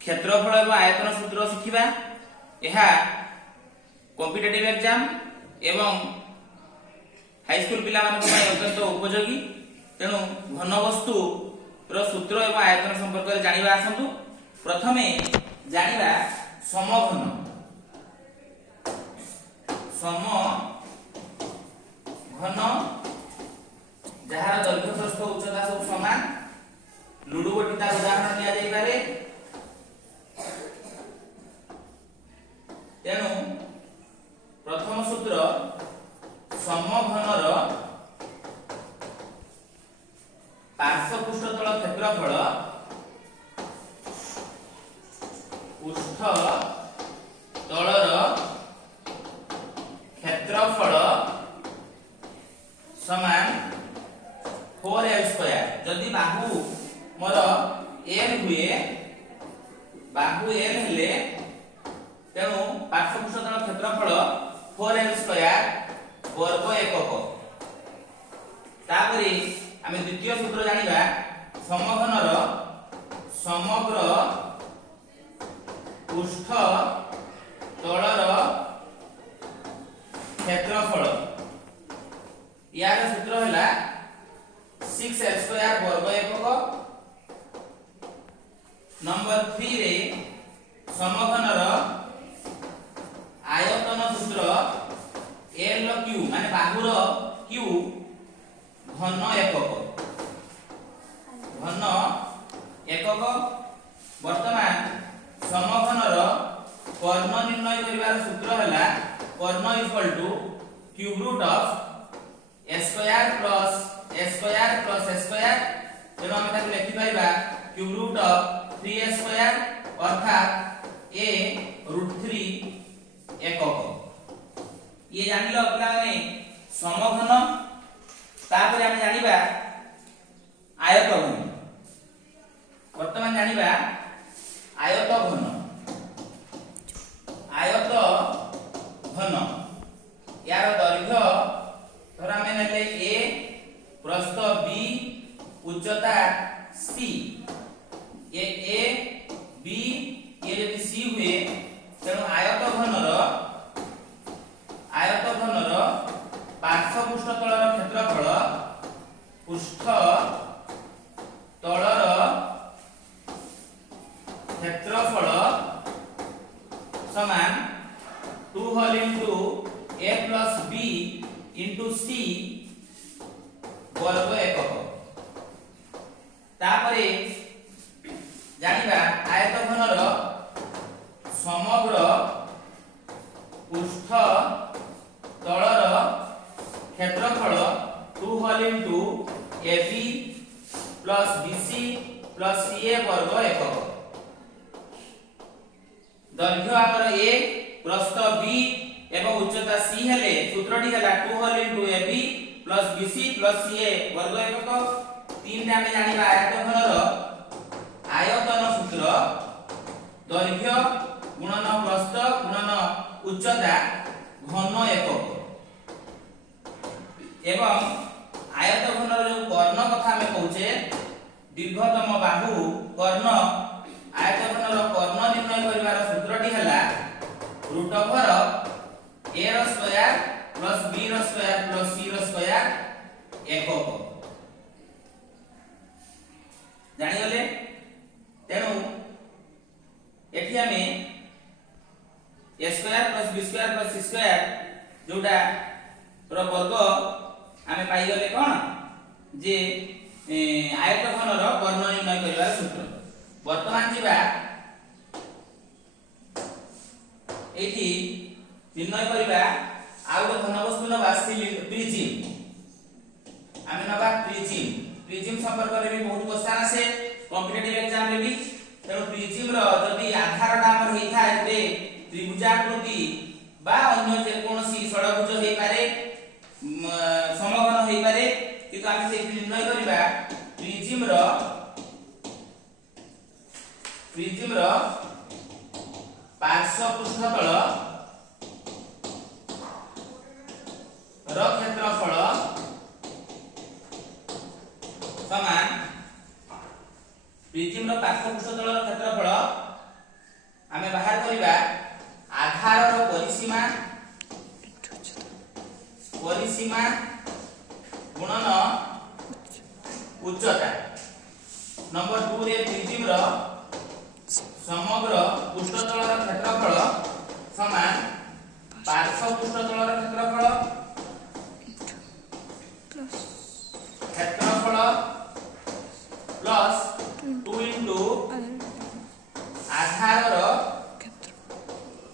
क्षेत्रफल एवं आयतन सूत्र शिखिबा। यह कॉम्पिटिटिव एग्जाम एवं हाई स्कूल पिला मानक पय अत्यंत उपयोगी। तेणु घनवस्तु रो सूत्र एवं आयतन संपर्क में जानिबा आसंतु। प्रथमे जानिबा समघन। समघन जहार दैर्घ्य प्रस्थ उच्चता सब समान। लुडु गोटी तार उदाहरण दिया जाई पारे। तेणु प्रथम सूत्र समघनर पार्श्व पृष्ठतल क्षेत्रफल पृष्ठ तलर क्षेत्रफल समान 4l²। जदि बाहु मोर l हुए, बाहु l हेले तेणु पार्श्व पृष्ठतल क्षेत्रफल 4l² वर्ग एकक। तापरे आमे द्वितीय सूत्र जानिबा समघनर समग्र पृष्ठ तलर क्षेत्रफल। यार सूत्र हैला 6l² वर्ग एकक। नंबर 3 रे समघनर आयतन सूत्र l³ माने बाहुर q घन एकक। घन एकक। वर्तमान समघनर कर्ण निर्णय करिवार सूत्र हैला कर्ण cube root of a² plus a² plus a²। तेणु आम ताको लिखि पाइबा क्यूब रूट ऑफ 3a² अर्थात a√3 एकक। ये जानिलो पिला माने समघन। तापर हम जानिबा आयतघन। वर्तमान जानिबा आयतघन। आयतघन यार दैर्घ्य धर आमे नेले a, प्रस्थ b, उच्चता c। ये a b ये यदि c हुए तेणु आयतघनर पार्श्व पृष्ठतलर क्षेत्रफल पृष्ठ तलर क्षेत्रफल समान 2 whole into a plus b into c वर्ग एकक। तापरे जानिबा आयतघनर समग्र पृष्ठ तलर क्षेत्रफल 2 whole into ab plus bc plus ca वर्ग एकक। दैर्घ्य आमर a, प्रस्थ b एवं उच्चता c हेले सूत्रटी हैला 2 whole into ab plus bc plus ca वर्ग एकक। 3 रे आमे जानिबा आयतघनर आयतन सूत्र दैर्घ्य गुणन प्रस्थ गुणन उच्चता घन एकक। एवं आयतघनर जो कर्ण कथा हमें कहूचे दीर्घतम बाहु कर्ण। आयतघनर कर्ण निर्णय करिवार सूत्रटी हैला root over a² plus b² plus c² एकक। जानि गले। तेणु एठी हमें a² plus b² plus c² जोटा रो वर्ग आमे पाई गले कोन जे आयतघनर कर्ण निर्णय करिवार सूत्र। वर्तमान जीवा एठी निर्णय करिबा आउ घनवस्तु नबा प्रिज्म। आमे नबा प्रिज्म संपर्क रे भी बहुत क्वेश्चन आसे कॉम्पिटिटिव एग्जाम रे भी। तेणु प्रिज्म रो जदि आधारटा हमर हेई थाए ते त्रिभुजाकृति बा अन्य जे कोनोसी षडभुज हेई पारे, समघन हेई पारे, किंतु आमे से निर्णय करिबा प्रिज्म रो पार्श्व पृष्ठतल रो क्षेत्रफल समान प्रिज्म रो पार्श्व पृष्ठतल रो क्षेत्रफल प्रिज्म रो समग्र पृष्ठतलर क्षेत्रफल समान पार्श्व पृष्ठतलर क्षेत्रफल प्लस 2 इनटू आधार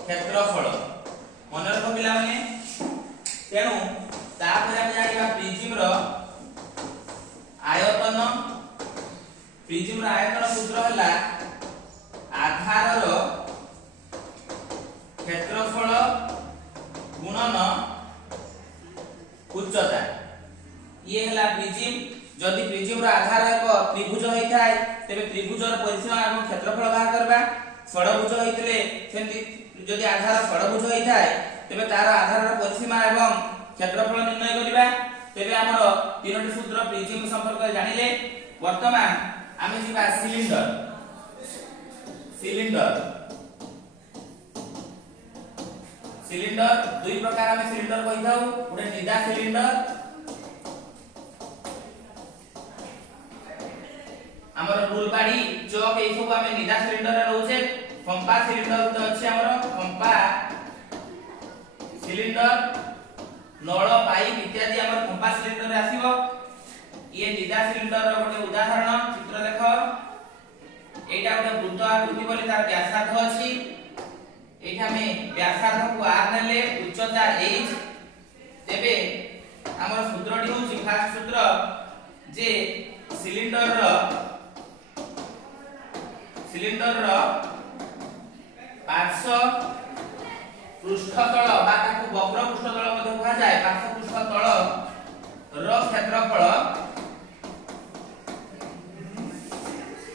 क्षेत्रफल मन रख पिला माने तेणु तापर हम जानिबा प्रिज्म रो आयतन सूत्र हला आधार रो क्षेत्रफल गुणन उच्चता ये हला प्रिज्म जदि प्रिज्म रो आधार एक त्रिभुज होई थाए तबे त्रिभुजर परिसीमा एवं क्षेत्रफल बाहर करबा षडभुज होइतले सेंति जदि आधार षडभुज होई थाए तबे तार आधार रो परिसीमा एवं क्षेत्रफल निर्णय करिबा तबे हमर तीनोटी सूत्र प्रिज्म संपर्क जानिले वर्तमान आमे जिबा सिलिंडर दुई प्रकार आमे सिलिंडर कहि थाउ गोटे निदा सिलिंडर हमर फुलबाड़ी चौक ए सब आमे निदा सिलिंडर रे रहउछे पंपा सिलिंडर तो अछि हमर पंपा सिलिंडर नळ पाइप इत्यादि हमर पंपा सिलिंडर रे आसीबो ये निदा सिलिंडर रो गोटे उदाहरण चित्र देखो एटा गोटे वृत्त आकृति बोली तार व्यासार्ध अछि एटा में व्यासार्ध को r नेले उच्चता h तेबे हमर सूत्रटी होछि फास्ट सूत्र जे सिलिंडर रो पार्श्व पृष्ठतल बा ताकू वक्र पृष्ठतल मध्ये कहा जाय पार्श्व पृष्ठतल रो क्षेत्रफल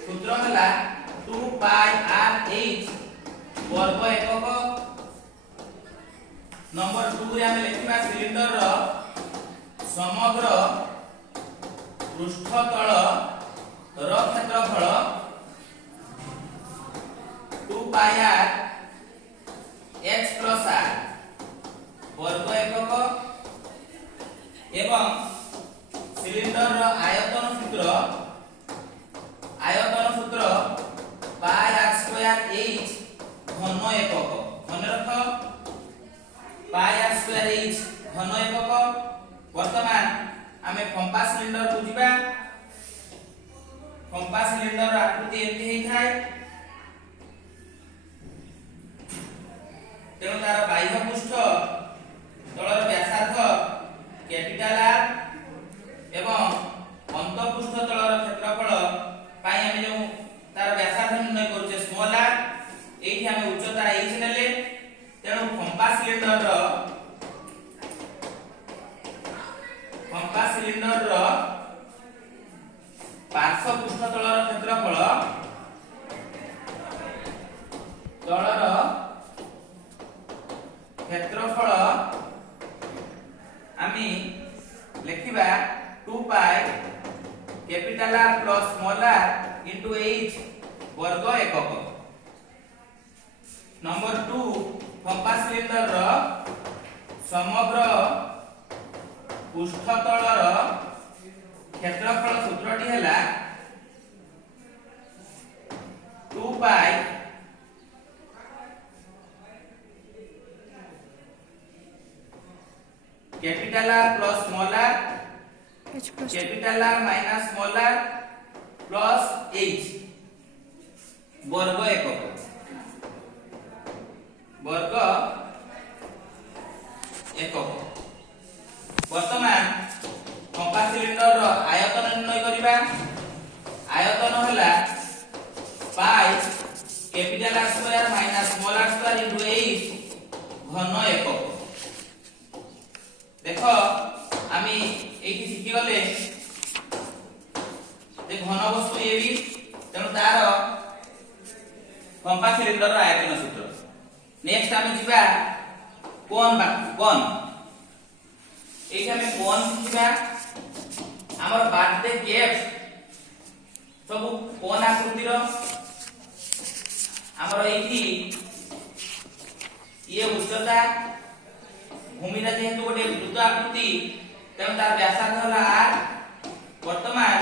सूत्र हला 2 पाई r h वर्ग एकक नंबर 2 रे हम लिखिबा सिलिंडर रो समग्र पृष्ठतल रो क्षेत्रफल 2 पाई r h प्लस r वर्ग एकक एवं सिलिंडर रो आयतन सूत्र पाई r स्क्वायर h घन एकक मन रख पाई r स्क्वायर h घन एकक वर्तमान आमे पंपा सिलिंडर को जिबा पंपा सिलिंडर आकृति एति हेइ थाए तेणु तार बाह्य पृष्ठ तलर व्यासार्ध कैपिटल R एवं अंत पृष्ठ तलर क्षेत्रफल पाई हम जो तार व्यासार्ध निर्णय करूचे स्मॉल r एठी हम उच्चता h नेले तेणु पंपा सिलिंडर रो पार्श्व पृष्ठ तलर क्षेत्रफल आमी लिखिबा 2 pi capital R plus small r into h वर्ग एकक नंबर 2 पंपा सिलिंडर रो समग्र पृष्ठतलर क्षेत्रफल सूत्रटी हला 2 pi capital R plus small r capital R minus small r plus h वर्ग एकक वर्तमान पंपा सिलिंडर रो आयतन निर्णय करिबा आयतन हला pi capital R square minus small r square into h घन एकक देखो आमी एठी सिखि गले जे घन वस्तु ए भी तेणु तार पंपा सिलिंडर रो आयतन सूत्र नेक्स्ट आमी जिबा कोन एठी आमी कोन सिखिबा हमर बार्थे केप सब कोन आकृति रो हमर एठी ये उच्चता भूमिरा जेहेतु गोटे वृत्त आकृति तेणु तार व्यासार्ध हला r वर्तमान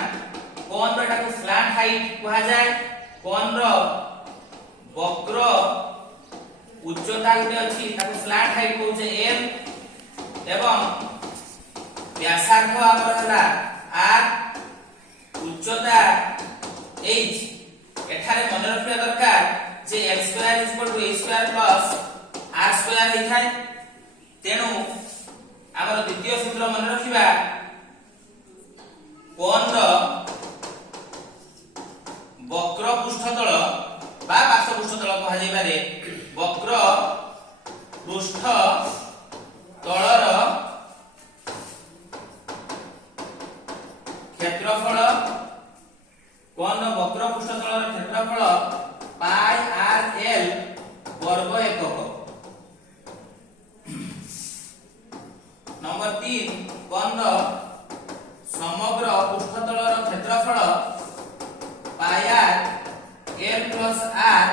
कोन रो टाको स्लैंट हाइट कहा जाए कोन रो वक्र उच्चता गुटे अछि ताको स्लैंट हाइट कहउछे m एवं व्यासार्ध हमर हला r उच्चता h एठारे मन रखिया दरकार जे m² a² r² हे थाए तेनु हमर द्वितीय सूत्र मन रखिबा कोन रो वक्र पृष्ठतल बा पार्श्व पृष्ठतल कहा जाय पारे वक्र पृष्ठ तलर क्षेत्रफल कोन वक्र पृष्ठतलर क्षेत्रफल पाई आर एल वर्ग एकक। नंबर 3 कोन समग्र पृष्ठतलर क्षेत्रफल पाई आर एल प्लस आर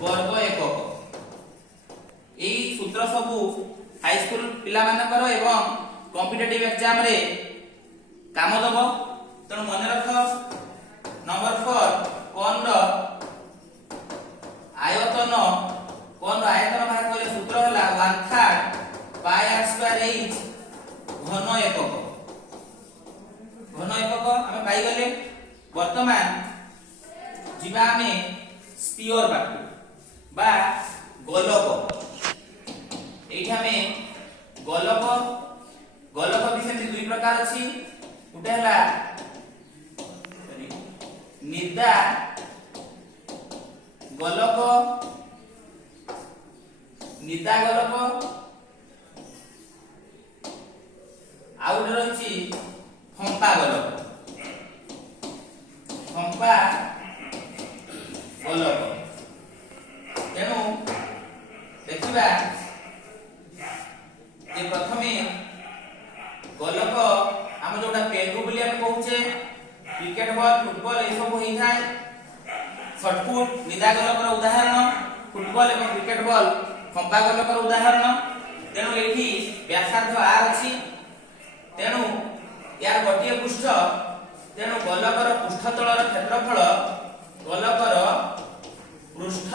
वर्ग एकक। एई सूत्र सबु हाई स्कूल पिला मानकर एवं कॉम्पिटिटिव एग्जाम रे काम दबो तण मन रख। नंबर 4 कोन आयतन बाहर करे सूत्र होला 1/3 पाई आर स्क्वायर h घन एकक। घन एकक हमें पाई गले। वर्तमान जिबा हमें स्फीयर बाटू बा गोलक एठी हमें गोलक भी सेमति दुई प्रकार अछि उटे हला निदा गोलक आउ रहिछि फंपा गोलक तेणु देखिबा जे प्रथमे गोलक हम जोटा पेगु बोली हम कहूचे क्रिकेट बॉल फुटबॉल ए सब होई थाए शॉटपुट निदा गोलकर उदाहरण फुटबॉल एवं क्रिकेट बॉल फंपा गोलकर उदाहरण। तेणु एठी व्यासार्ध r अछि तेणु यार गोटिए पृष्ठ तेणु गोलकर पृष्ठतलर क्षेत्रफल गोलकर पृष्ठ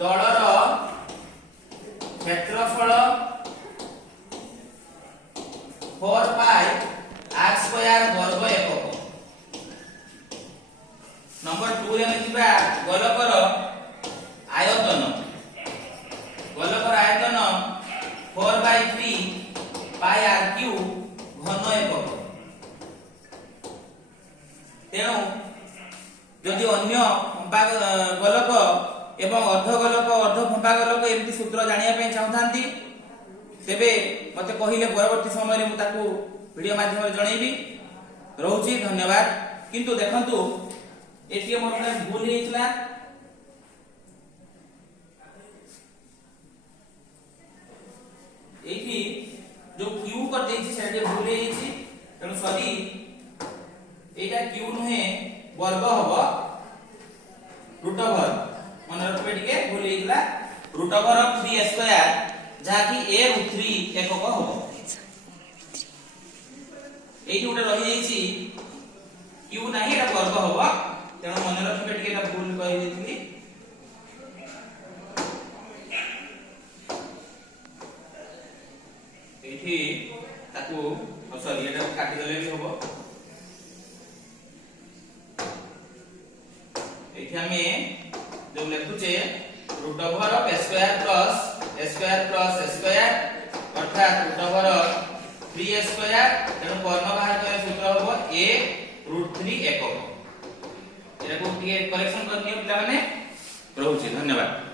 तलर क्षेत्रफल 4 पाई r स्क्वायर वर्ग एकक। नंबर 2 रे लिखिबा गोलकर आयतन 4/3 पाई r क्यूब घन एकक। तेणु यदि अन्य फंपा गोलक एवं अर्ध गोलक अर्ध फंपा गोलक एमती सूत्र जानिया पे चाहतांती तेबे मते कहिले परवर्ती समय रे मु ताकू वीडियो माध्यम रे जणैबी। रहउची धन्यवाद। किंतु देखंतु एटी मोर ने भूल हेइतला एठी जो क्यू कर देछि सेटे भूल हेइछि तेणु सॉरी एटा क्यू नहे वर्ग हबो रूट ओवर मन रखबे टिके भूल हेइतला रूट ओवर 3 स्क्वायर जहा कि a √3 एकक हबो। एठी उटे रहि जाईछि क्यू नाही एटा वर्ग हबो तेणु मन रखबे टिके एटा भूल कहि देथिली। एठी ताकू सॉरी एटा काटि देले भी हबो। एठी हमें जो लिखुचे root over of a square plus a square अर्थात रूट ओवर 3 स्क्वायर तेणु कर्ण बाहर करे सूत्र हबो a √3 एकक। एटा को टिके करेक्शन कर दियो पिला माने। रहउची धन्यवाद।